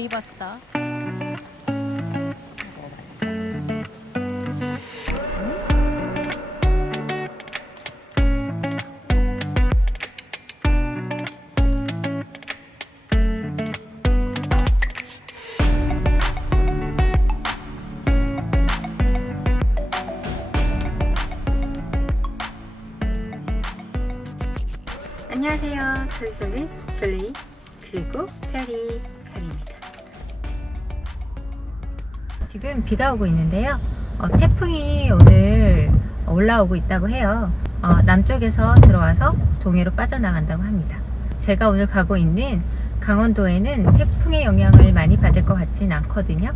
거의 봤다. 안녕하세요. 솔솔리 졸리 그리고 별이입니다. 지금 비가 오고 있는데요. 태풍이 오늘 올라오고 있다고 해요. 남쪽에서 들어와서 동해로 빠져나간다고 합니다. 제가 오늘 가고 있는 강원도에는 태풍의 영향을 많이 받을 것 같진 않거든요.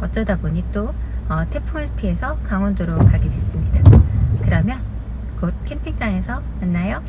어쩌다 보니 또 태풍을 피해서 강원도로 가게 됐습니다. 그러면 곧 캠핑장에서 만나요.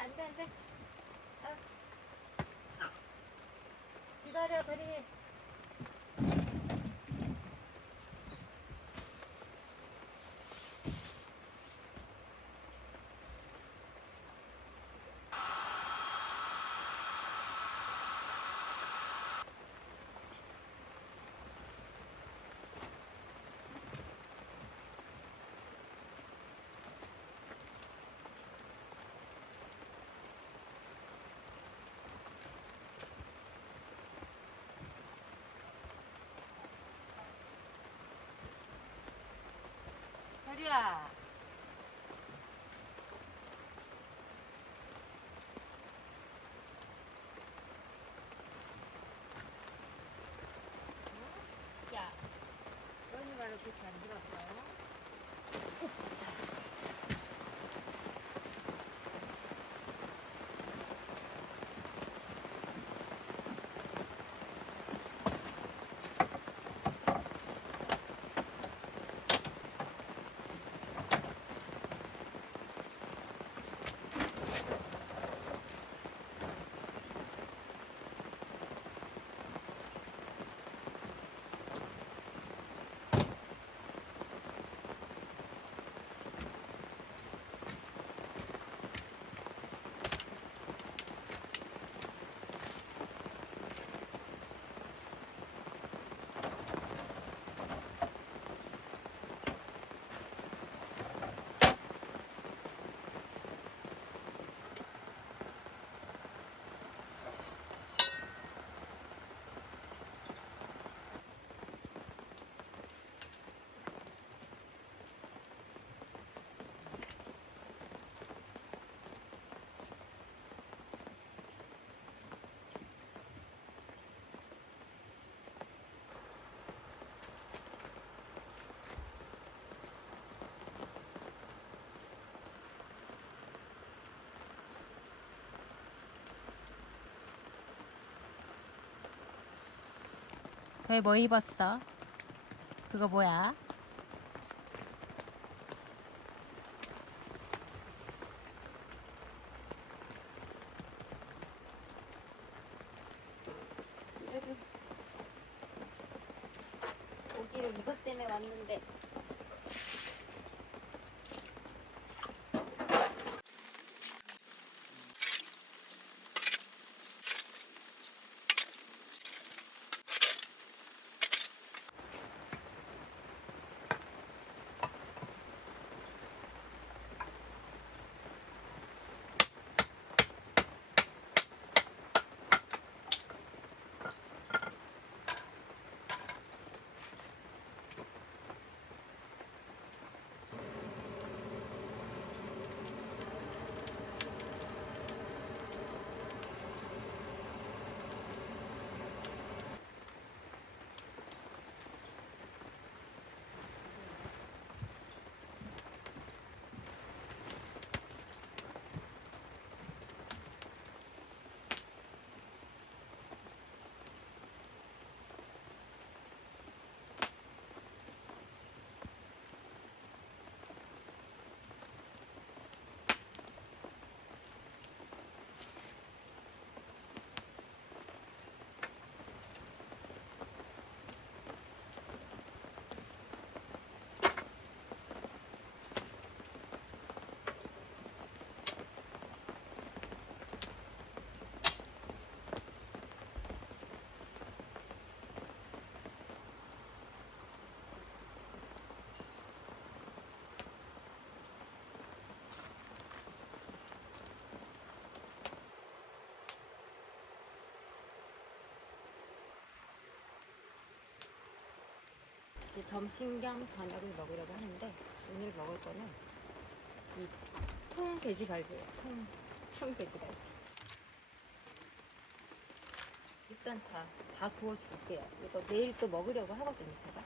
안돼 안돼. 기다려 그리. 별이야. 야, 너희 말을 그렇게 안 들었어? 왜 뭐 입었어? 그거 뭐야? 그래도 고기를 이것 때문에 왔는데. 이제 점심 겸 저녁을 먹으려고 하는데 오늘 먹을 거는 이 통돼지갈비예요. 통돼지갈비. 일단 다 구워줄게요. 이거 내일 또 먹으려고 하거든요, 제가.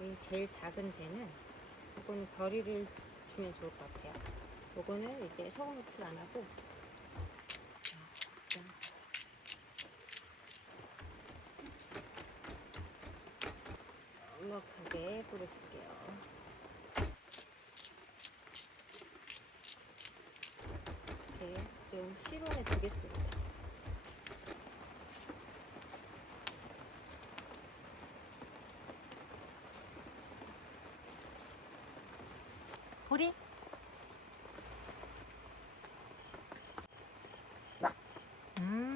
이 제일 작은 데는 이거는 별이를 주면 좋을 것 같아요. 요거는 이제 소금 후추 안 하고 넉넉하게 뿌려줄게요. 좀 실온에 두겠습니다. 보리?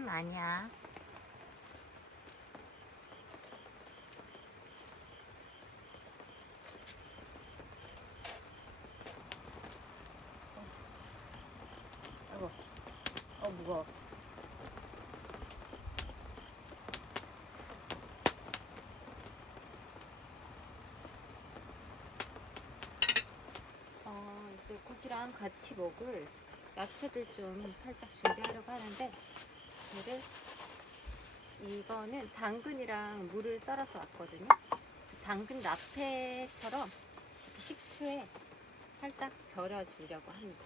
아니야. 아이고, 무거워. 이제 고기랑 같이 먹을 야채들 좀 살짝 준비하려고 하는데, 이거는 당근이랑 무를 썰어서 왔거든요. 당근 나페처럼 식초에 살짝 절여주려고 합니다.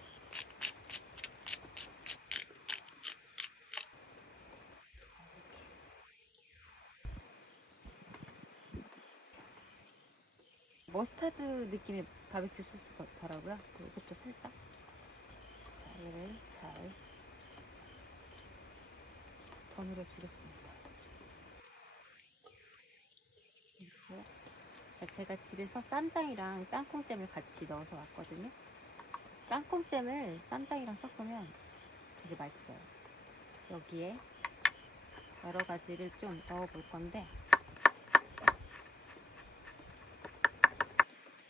머스타드 느낌의 바비큐 소스 같더라고요. 이것도 살짝. 자, 얘를 잘 버무려 주겠습니다. 이렇게. 자, 제가 집에서 쌈장이랑 땅콩잼을 같이 넣어서 왔거든요. 땅콩잼을 쌈장이랑 섞으면 되게 맛있어요. 여기에 여러 가지를 좀 넣어 볼 건데,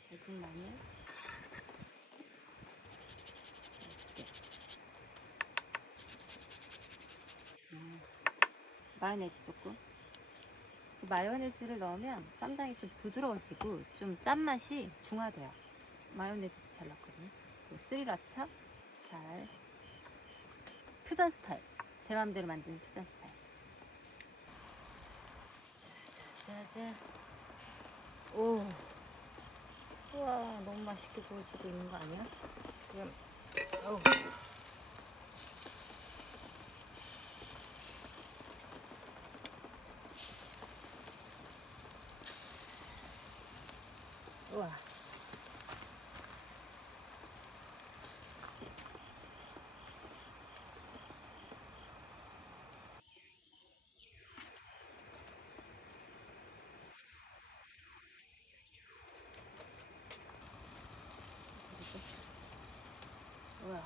다진 마늘, 이렇게. 마요네즈 조금. 마요네즈를 넣으면 쌈장이 좀 부드러워지고 좀 짠맛이 중화돼요. 마요네즈 잘 넣거든요. 그리고 스리라차 잘. 퓨전 스타일. 제 맘대로 만든 퓨전 스타일. 짜자자. 오. 우와, 너무 맛있게 구워지고 있는 거 아니야? 지금. 어우. 우와. 우와,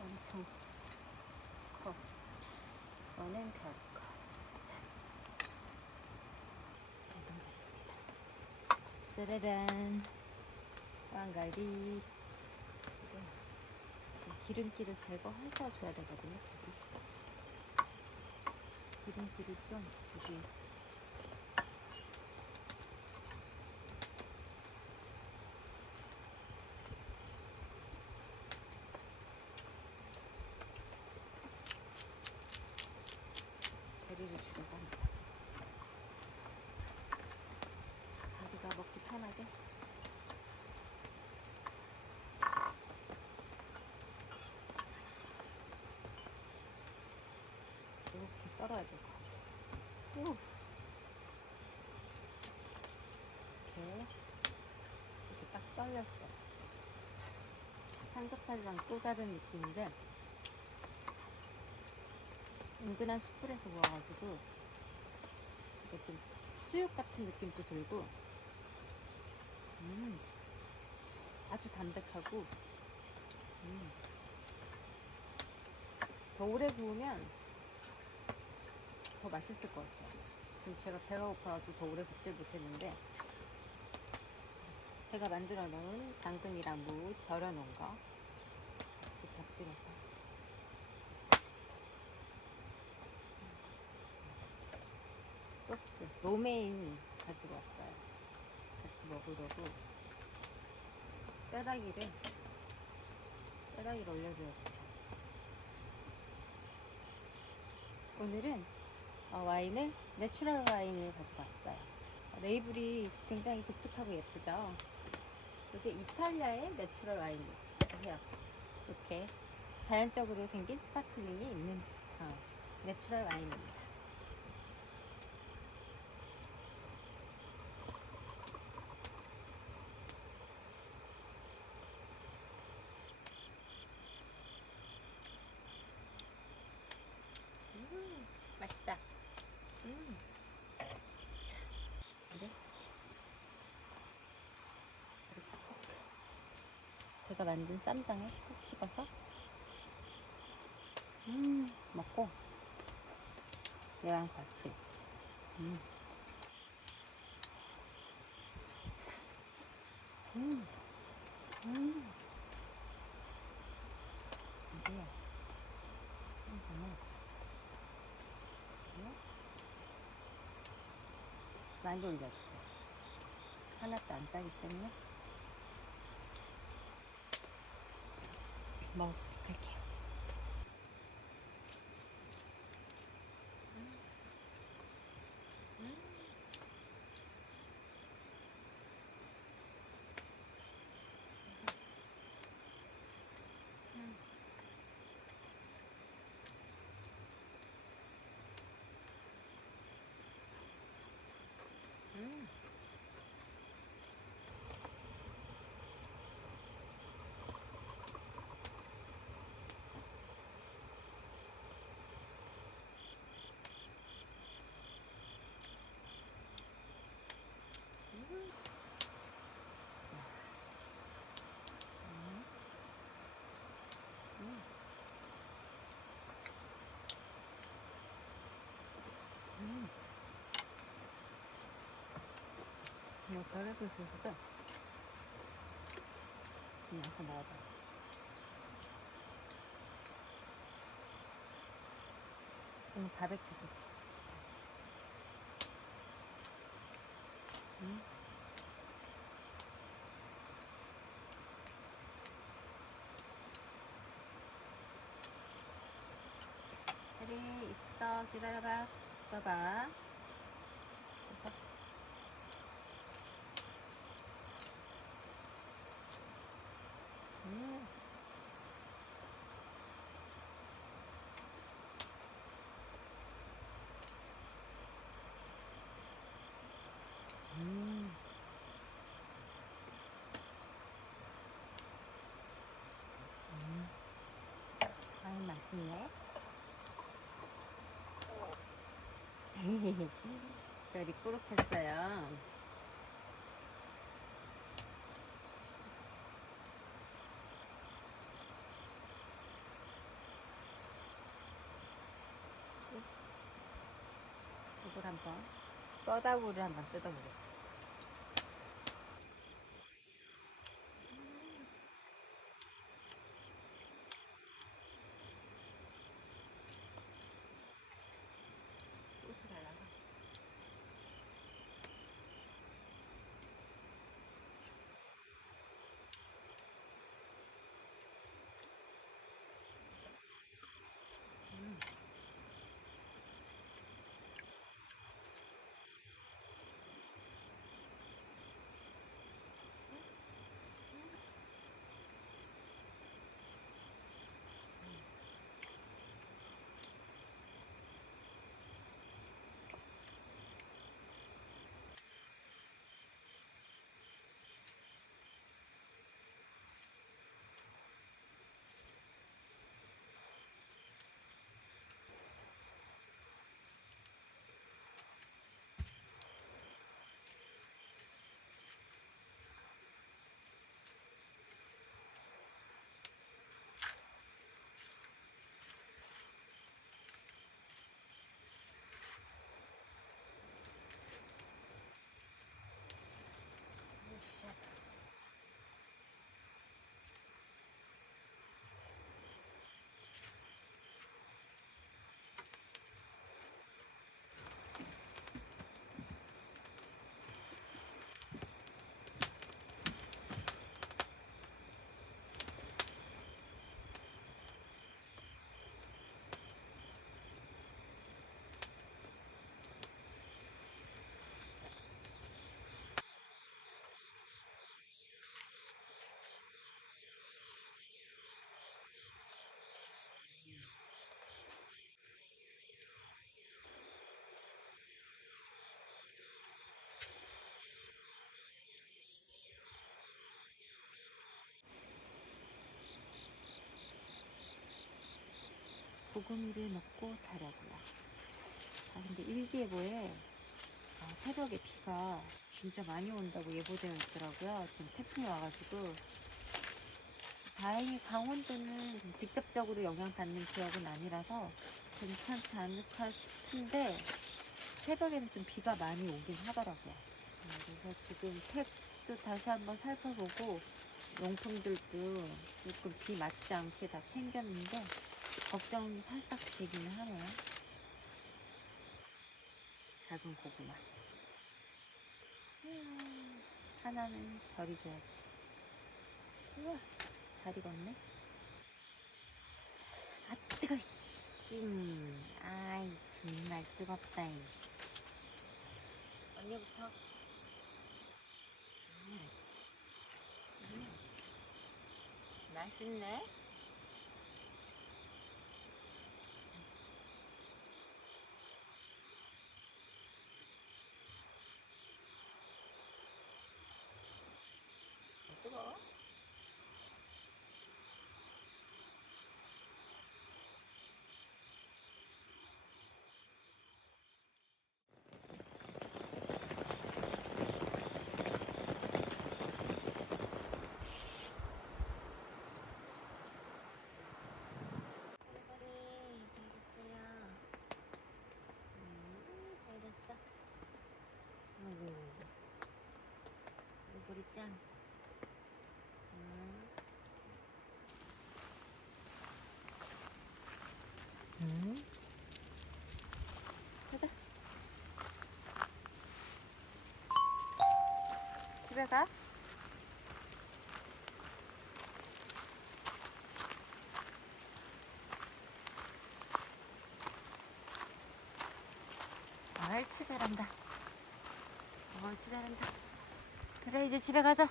엄청 커. 이거는 별거. 자, 완성됐습니다. 짜라란. 왕갈비. 기름기를 제거해서 줘야 되거든요. 기름기를 좀 여기 다리를 주려고 합니다. 다리가 먹기 편하게. 이렇게 썰어야 될 것 같아요. 이렇게 딱 썰렸어. 삼겹살이랑 또 다른 느낌인데, 은근한 숯불에서 구워가지고 이게 좀 수육 같은 느낌도 들고, 아주 담백하고, 더 오래 구우면 더 맛있을 것 같아요. 지금 제가 배가 고파가지고 더 오래 굽질 못했는데, 제가 만들어 놓은 당근이랑 무 절여 놓은 거 같이 곁들여서 소스 로메인 가지고 왔어요. 같이 먹으려고. 뼈다귀를 올려줘야지. 오늘은 와인을 내추럴 와인을 가지고 왔어요. 레이블이 굉장히 독특하고 예쁘죠. 이게 이탈리아의 내추럴 와인이에요. 이렇게 자연적으로 생긴 스파클링이 있는 내추럴 와인입니다. 제가 만든 쌈장에 콕 집어서 먹고 얘랑 같이 음. 음. 이게요. 쌈장을 많이 올려주세요. 하나도 안 짜기 때문에 먹어보도록 할게요. 이거 별의별 소스도 그냥 서 먹어봐. 이건 바베큐 소스. 혜리 있어, 기다려봐. 봐봐. 그래서 아유, 맛있네. 별이 꾸룩했어요. 이걸 한번 뼈다구를 한번 뜯어보겠습니다. 소스를 하다가 고구미를 먹고 자려고요. 아, 근데 일기예보에 새벽에 비가 진짜 많이 온다고 예보되어 있더라고요. 지금 태풍이 와가지고 다행히 강원도는 직접적으로 영향받는 지역은 아니라서 괜찮지 않을까 싶은데 새벽에는 좀 비가 많이 오긴 하더라고요. 그래서 지금 팩도 다시 한번 살펴보고 용품들도 조금 비 맞지 않게 다 챙겼는데 걱정이 살짝 되기는 하네요. 작은 고구마. 하나는 버리줘야지. 우와, 잘 익었네. 아, 뜨거, 씨. 아이, 정말 뜨겁다. 언니부터. 맛있네. 뜨거워? 꼬리꼬리 잘 잤어요. 잘 잤어. 아이고, 꼬리꼬리 짱. 음. 가자. 집에 가. 옳지, 잘한다. 옳지, 잘한다. 그래, 이제 집에 가자.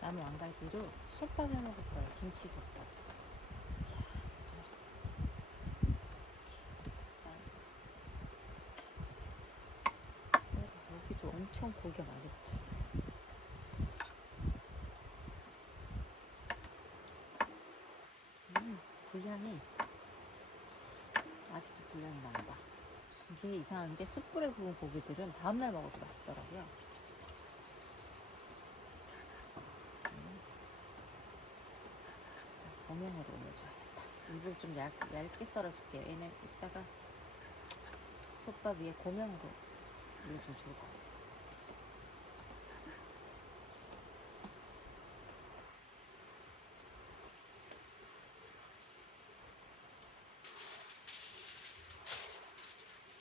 나무 왕갈비로 솥밥 해 먹을 거예요. 김치 솥밥. 자, 여기도 엄청 고기가 많이 붙었어요. 불향이 아직도 불향이 난다. 이게 이상한 게 숯불에 구운 고기들은 다음날 먹어도 맛있더라고요. 고명으로 올려줘야겠다. 일부러 좀 얇게 썰어줄게요. 얘는 이따가 솥밥 위에 고명으로 올려주면 좋을 것 같아요.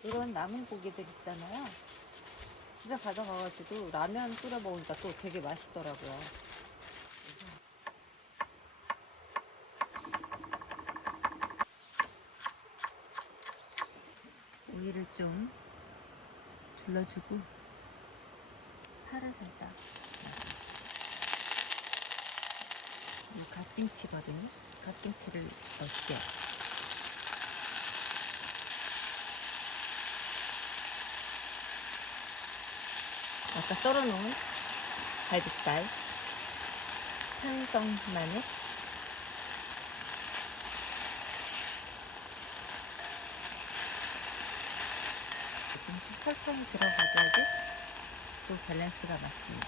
이런 남은 고기들 있잖아요. 집에 가져가가지고 라면 끓여 먹으니까 또 되게 맛있더라고요. 고기를 좀 둘러주고 파를 살짝. 이 갓김치거든요. 갓김치를 넣을게요. 아까 썰어놓은 갈비살, 산성 마늘, 좀 설탕이 들어가줘야지 또 밸런스가 맞습니다.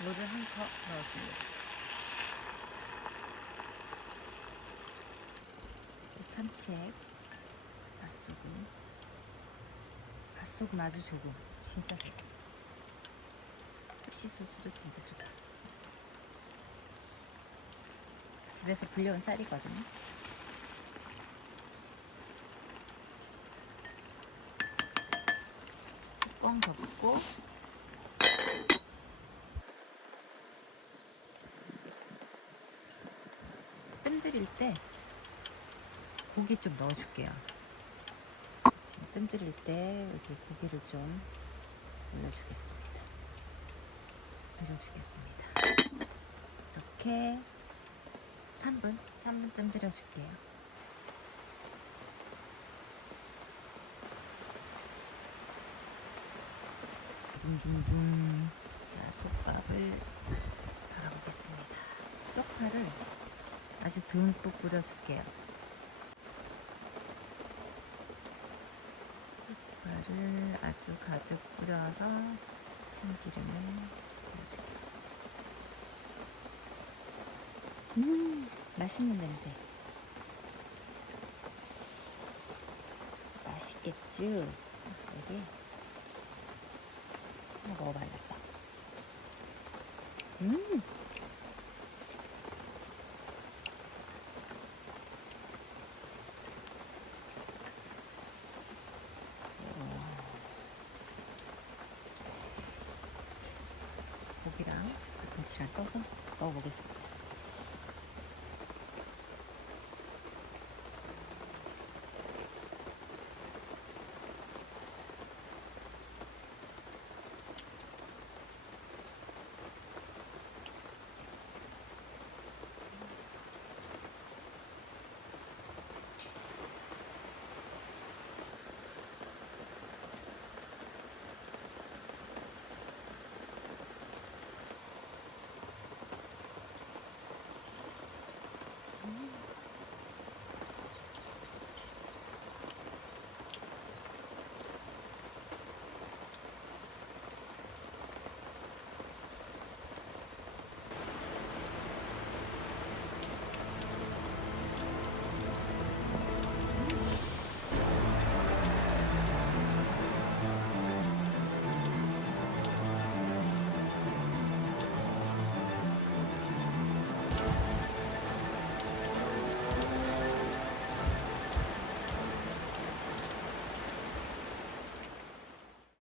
물을 한 컵 넣어줍니다. 참치액, 맛소금 아주 조금, 진짜 조금. 후시 소스도 진짜 조금. 집에서 불려온 쌀이거든요. 뚜껑 덮고 뜸들일 때 고기 좀 넣어줄게요. 뜸 들일 때 여기 고기를 좀 올려주겠습니다. 들여주겠습니다. 이렇게 3분 뜸 들여줄게요. 둥둥둥. 자, 솥밥을 갈아보겠습니다. 쪽파를 아주 듬뿍 뿌려줄게요. 쪽파를 아주 가득 뿌려서 참기름을 뿌려줄게요. 맛있는 냄새. 맛있겠죠? 여기 한번 먹어봐야겠다. 고기랑 김치랑 떠서 먹어보겠습니다.